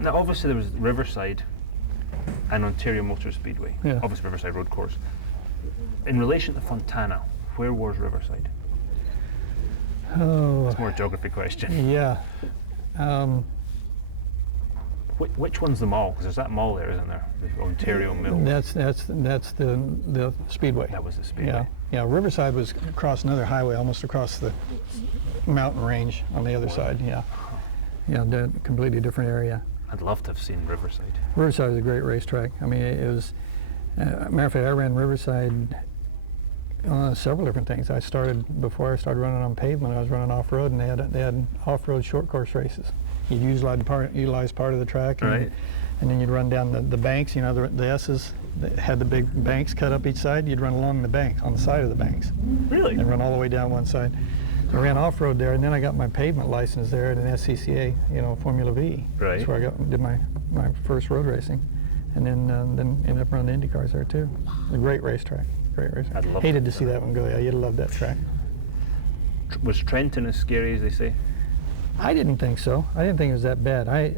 Now, obviously, there was Riverside and Ontario Motor Speedway. Yeah. Obviously, Riverside Road Course. In relation to Fontana, where was Riverside? Oh, It's more a geography question. yeah. Which one's the mall? Because there's that mall there, isn't there? The Ontario Mill. That's the speedway. That was the speedway. Yeah, yeah. Riverside was across another highway, almost across the mountain range on the other side. Yeah, yeah, completely different area. I'd love to have seen Riverside. Riverside was a great racetrack. I mean, it was. Matter of fact, I ran Riverside several different things. Before I started running on pavement, I was running off road, and they had off road short course races. You'd utilize part of the track, and then you'd run down the banks. You know, the S's that had the big banks cut up each side. You'd run along the banks, on the side of the banks. Really? And run all the way down one side. So I ran off-road there, and then I got my pavement license there at an SCCA, you know, Formula V. Right. That's where I did my first road racing. And then ended up running the IndyCars there, too. A great racetrack. Great racetrack. Hated to see that one go. Yeah, you'd have loved that track. Was Trenton as scary as they say? I didn't think so. I didn't think it was that bad. I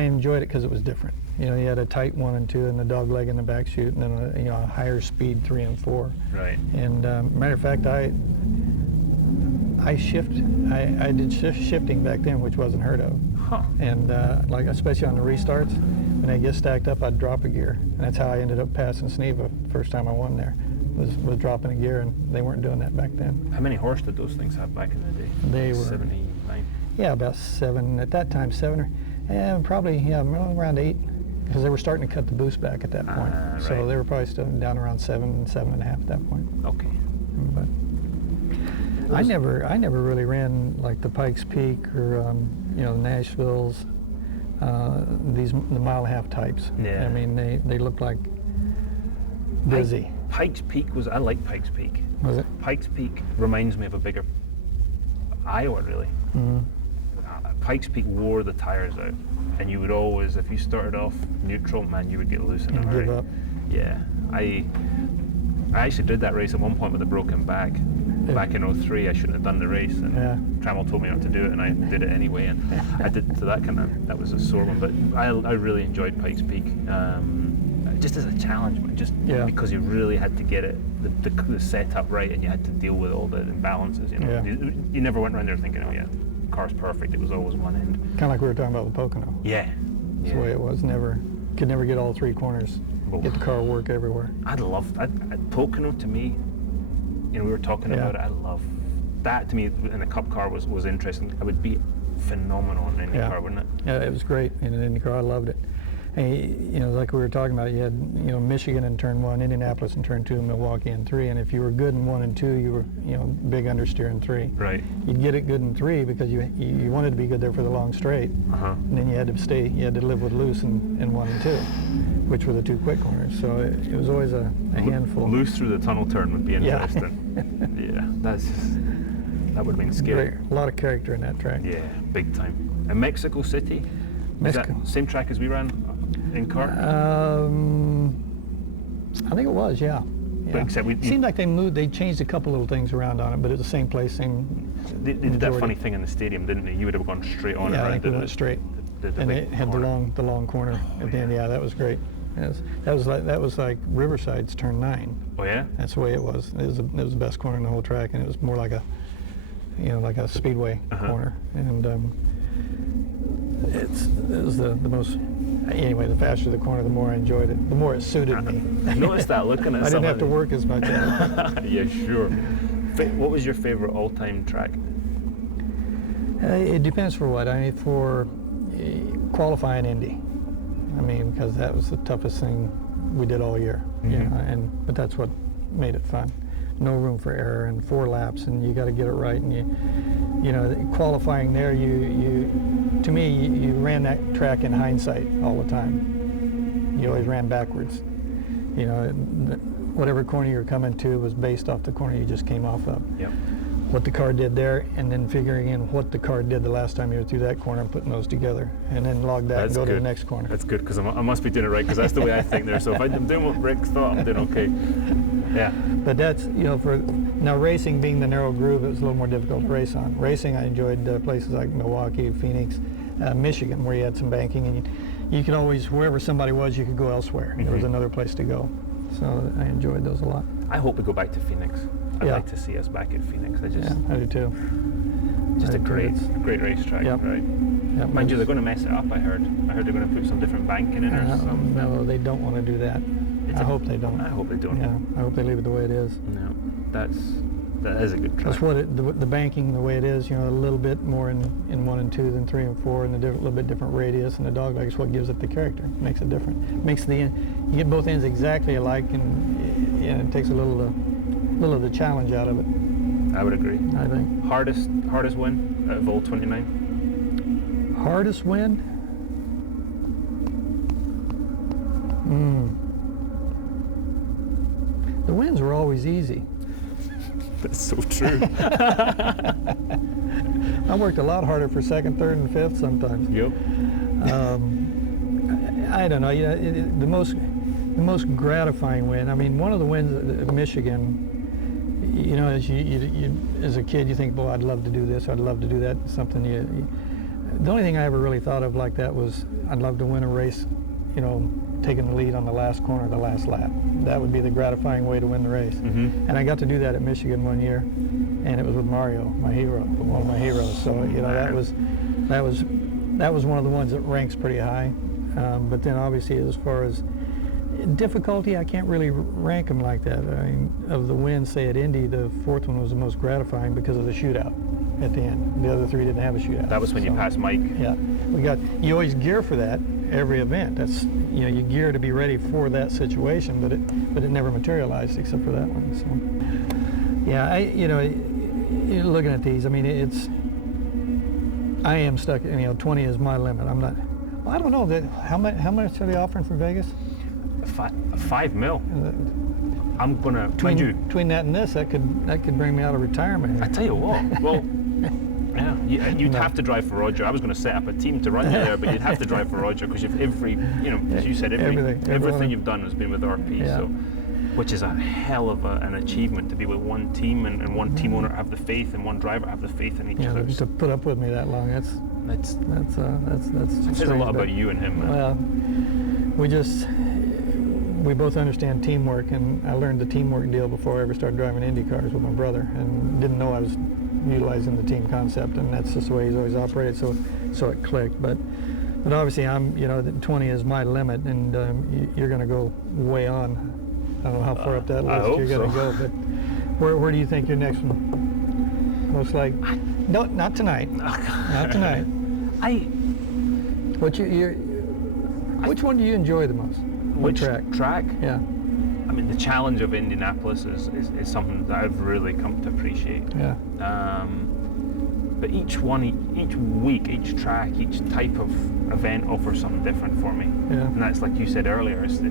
enjoyed it because it was different. You know, you had a tight 1 and 2 and the dog leg in the back chute, and then a higher speed 3 and 4. Right. And matter of fact, I did shifting back then, which wasn't heard of. Huh. And like especially on the restarts, when they get stacked up, I'd drop a gear, and that's how I ended up passing Sneva the first time I won there. Was dropping a gear, and they weren't doing that back then. How many horse did those things have back in the day? They were 79. Yeah, about 7 at that time. 7 or probably around 8, because they were starting to cut the boost back at that point. Right. So they were probably still down around 7, 7.5 at that point. Okay. But I never really ran like the Pikes Peak or the Nashvilles, the mile-and-a-half types. Yeah. I mean, they looked like busy. Pikes Peak I like Pikes Peak. Was it? Pikes Peak reminds me of a bigger Iowa, really. Mm-hmm. Pikes Peak wore the tires out, and you would always, if you started off neutral, man, you would get loose in a hurry. Give up. Yeah, I actually did that race at one point with a broken back. Yeah. Back in '03, I shouldn't have done the race, and Trammell told me not to do it, and I did it anyway, and I did. So that was a sore one, but I really enjoyed Pikes Peak. Just as a challenge, because you really had to get it, the setup right, and you had to deal with all the imbalances. You know, you never went around there thinking, oh yeah, car's perfect. It was always one end. Kind of like we were talking about the Pocono. Yeah, that's the way it was. Could never get all 3 corners. Get the car work everywhere. Pocono to me. We were talking about it. I love that. To me, in a Cup car was interesting. It would be phenomenal in an IndyCar, wouldn't it? Yeah, it was great in an IndyCar. I loved it. And, like we were talking about, you had Michigan in turn 1, Indianapolis in turn 2, Milwaukee in 3, and if you were good in 1 and 2, you were big understeer in 3. Right. You'd get it good in 3 because you wanted to be good there for the long straight, and then you had to live with loose in 1 and 2, which were the 2 quick corners. So it was always a handful. Loose through the tunnel turn would be interesting. Yeah, that would have been scary. A lot of character in that track. Yeah, big time. And Mexico City. Is that same track as we ran in car? I think it was, yeah. Except it seemed like they changed a couple little things around on it, but it's the same place, same. They did that funny thing in the stadium, didn't they? You would have gone straight on. Yeah, I think we went straight. And it had the long corner at the end. Yeah, that was great. Yes. That was like Riverside's turn 9. Oh yeah. That's the way it was. It was the best corner in the whole track, and it was more like a, like a speedway corner. And it was the most. Anyway, the faster the corner, the more I enjoyed it. The more it suited me. I noticed that looking at. I didn't have to work as much. Yeah, sure. What was your favorite all-time track? It depends for what. I mean, for qualifying Indy. I mean, because that was the toughest thing we did all year. But that's what made it fun. No room for error, and 4 laps, and you got to get it right. And qualifying there, to me, you ran that track in hindsight all the time. You always ran backwards. Whatever corner you were coming to was based off the corner you just came off of. Yep. What the car did there, and then figuring in what the car did the last time you were through that corner and putting those together, and then log that and go to the next corner. That's good, because I must be doing it right, because that's the way I think there. So if I'm doing what Rick thought, I'm doing okay. Yeah. But that's, for now racing being the narrow groove, it was a little more difficult to race on. Racing, I enjoyed places like Milwaukee, Phoenix, Michigan, where you had some banking, and you could always, wherever somebody was, you could go elsewhere. There was another place to go. So I enjoyed those a lot. I hope we go back to Phoenix. I'd like to see us back at Phoenix. I do too. Just a great racetrack, right? Yep. Mind you, they're going to mess it up. I heard they're going to put some different banking in or something. No, they don't want to do that. I hope they don't. I hope they don't. Yeah, I hope they leave it the way it is. No, that is a good track. That's what the banking the way it is. A little bit more in 1 and 2 than 3 and 4, and a little bit different radius, and the dogleg is what gives it the character. Makes it different. Makes you get both ends exactly alike, and it takes a little of the challenge out of it. I would agree. I think hardest win out of all 29. Hardest win. The wins were always easy. That's so true. I worked a lot harder for second, third, and fifth sometimes. Yep. I don't know. The most gratifying win. I mean, one of the wins at Michigan. As you as a kid, you think, "Boy, I'd love to do this. I'd love to do that." Something the only thing I ever really thought of like that was I'd love to win a race. Taking the lead on the last corner, the last lap. That would be the gratifying way to win the race. And I got to do that at Michigan one year, and it was with Mario, my hero, one of my heroes. So that was one of the ones that ranks pretty high. But then obviously as far as difficulty, I can't really rank them like that. I mean, of the wins, say at Indy, the fourth one was the most gratifying because of the shootout at the end. The other three didn't have a shootout. That was when you passed Mike. Yeah, you always gear for that every event. That's you gear to be ready for that situation, but it never materialized except for that one. So yeah, looking at these, I mean I am stuck. 20 is my limit. I'm not. Well, I don't know that. How much are they offering for Vegas? $5 million. I'm gonna between that and this, that could bring me out of retirement. I tell you what. Well, yeah, you'd have to drive for Roger. I was going to set up a team to run you there, but you'd have to drive for Roger because you've as you said, everything you've done has been with RP. Yeah. So, which is a hell of an achievement to be with one team and one team owner have the faith and one driver have the faith in each other. To put up with me that long, that's says a lot about you and him. Well, we both understand teamwork, and I learned the teamwork deal before I ever started driving IndyCars with my brother, and didn't know I was utilizing the team concept, and that's just the way he's always operated. So it clicked. But obviously, 20 is my limit, and you're going to go way on. I don't know how far up that list you're going to go, but where do you think your next one? Most like, no, not tonight. Not tonight. Which one do you enjoy the most? Which track? Yeah. I mean, the challenge of Indianapolis is something that I've really come to appreciate. Yeah. But each week, each track, each type of event offers something different for me. Yeah. And that's, like you said earlier, it's the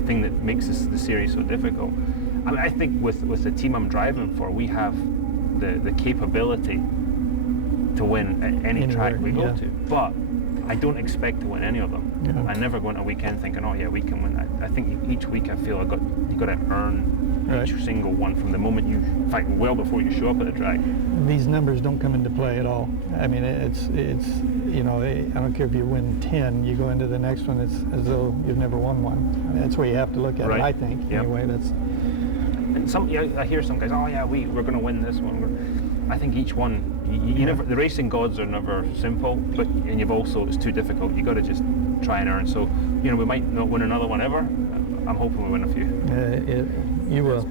thing that makes the series so difficult. I mean, I think with the team I'm driving for, we have the capability to win at any track we go to. But I don't expect to win any of them. Yeah. I never go into a weekend thinking, oh yeah, we can win. I think each week I feel you got to earn each single one from the moment in fact, well before you show up at the track. These numbers don't come into play at all. I mean, it's I don't care if you win 10, you go into the next one, it's as though you've never won one. That's where you have to look at it, I think. Yep. Anyway, that's. And I hear some guys, oh yeah, we're going to win this one. I think each one, you never. The racing gods are never simple, and it's too difficult. You got to just try and earn. So, we might not win another one ever. I'm hoping we win a few. You will.